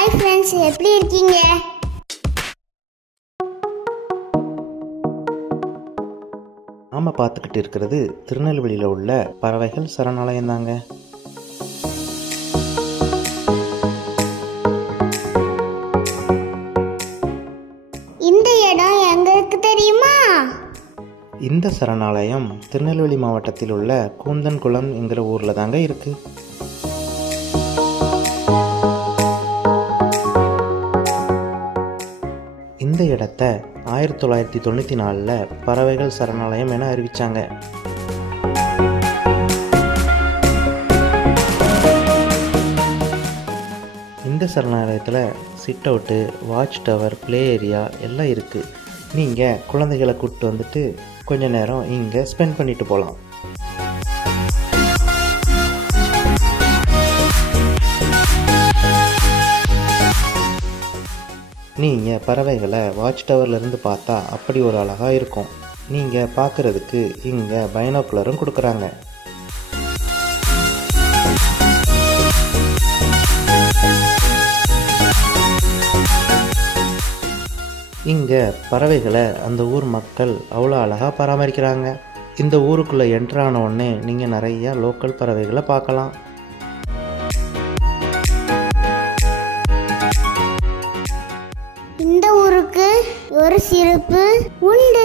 Hi friends, எப்படி இருக்கீங்க? நாம பார்த்துக்கிட்டு இருக்கிறது திருநெல்வேலியில் உள்ள பறவைகள் சரணாலயம் தாங்க. இந்த இடம் எங்களுக்கு தெரியுமா? இந்த சரணாலயம் திருநெல்வேலி மாவட்டத்தில் உள்ள கூந்தன்குளம் என்கிற ஊரில் தாங்க இருக்கு. இந்த இடத்த 1994 பறவைகள் சரணாலயம் என அறிவிச்சாங்க. இந்த சரணாலயத்தில் chit out, watch tower, play area எல்லாம் இருக்குது. நீங்கள் குழந்தைகளை கூப்பிட்டு வந்துட்டு கொஞ்ச நேரம் இங்கே ஸ்பெண்ட் பண்ணிட்டு போகலாம். நீங்கள் பறவைகளை வாட்ச் டவர்லேருந்து பார்த்தா அப்படி ஒரு அழகாக இருக்கும். நீங்கள் பார்க்குறதுக்கு இங்கே பைனாக்குலரும் கொடுக்குறாங்க. இங்கே பறவைகளை அந்த ஊர் மக்கள் அவ்வளோ அழகாக பராமரிக்கிறாங்க. இந்த ஊருக்குள்ளே என்ட்ரான உடனே நீங்கள் நிறையா லோக்கல் பறவைகளை பார்க்கலாம். இந்த ஊருக்கு ஒரு சிறப்பு உண்டு.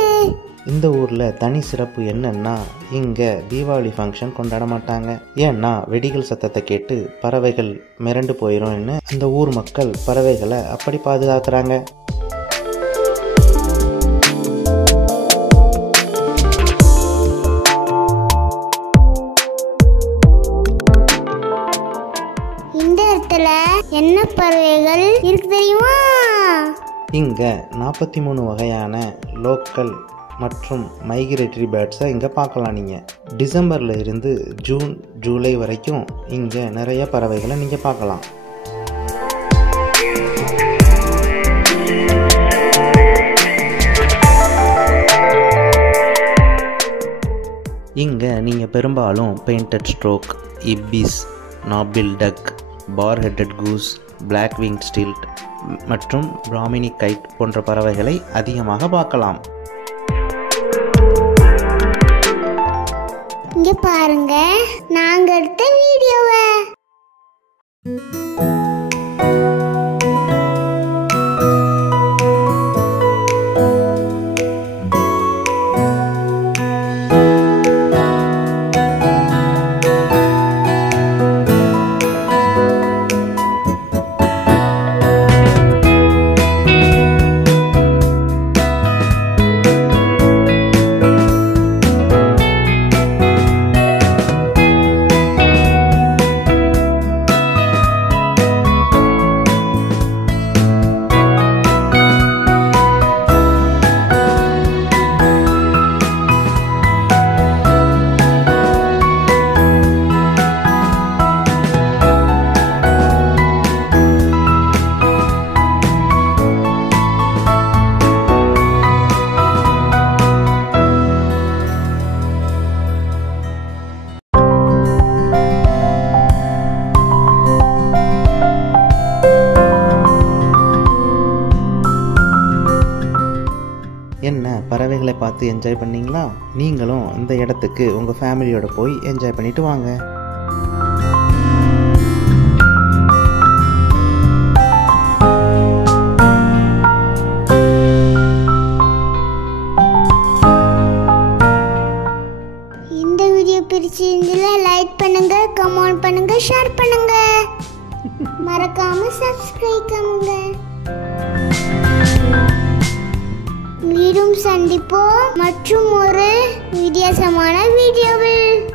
இந்த ஊரில் தனி சிறப்பு என்னன்னா, இங்கே தீபாவளி ஃபங்க்ஷன் கொண்டாட மாட்டாங்க. ஏன்னா வெடிகள் சத்தத்தை கேட்டு பறவைகள் மிரண்டு போயிடும்னு அந்த ஊர் மக்கள் பறவைகளை அப்படி பாதுகாக்கிறாங்க. இந்த இடத்துல என்ன பறவைகள் இருக்கு தெரியுமா? இங்கே 43 வகையான லோக்கல் மற்றும் மைக்ரேட்டரி பேர்ட்ஸை இங்கே பார்க்கலாம். நீங்கள் டிசம்பரில் இருந்து ஜூன், ஜூலை வரைக்கும் இங்கே நிறைய பறவைகளை நீங்கள் பார்க்கலாம். இங்கே நீங்கள் பெரும்பாலும் painted stork, ibis, knobbill duck, bar headed goose, black winged stilt மற்றும் பிராமினி கைட் போன்ற பறவைகளை அதிகமாக பார்க்கலாம். இங்க பாருங்க, நாங்க எடுத்த வீடியோவை. என்ன பறவைகளை பார்த்து என்ஜாய் பண்ணீங்களா? நீங்களும் இந்த இடத்துக்கு உங்கள் ஃபேமிலியோட போய் என்ஜாய் பண்ணிட்டு வாங்க. இந்த வீடியோ பிடிச்சிருந்தா லைக் பண்ணுங்க, கமெண்ட் பண்ணுங்க, ஷேர் பண்ணுங்க, மறக்காம சப்ஸ்கிரைப் பண்ணுங்க. மீண்டும் சந்திப்போம் மற்றும் ஒரு வித்தியாசமான வீடியோவில்.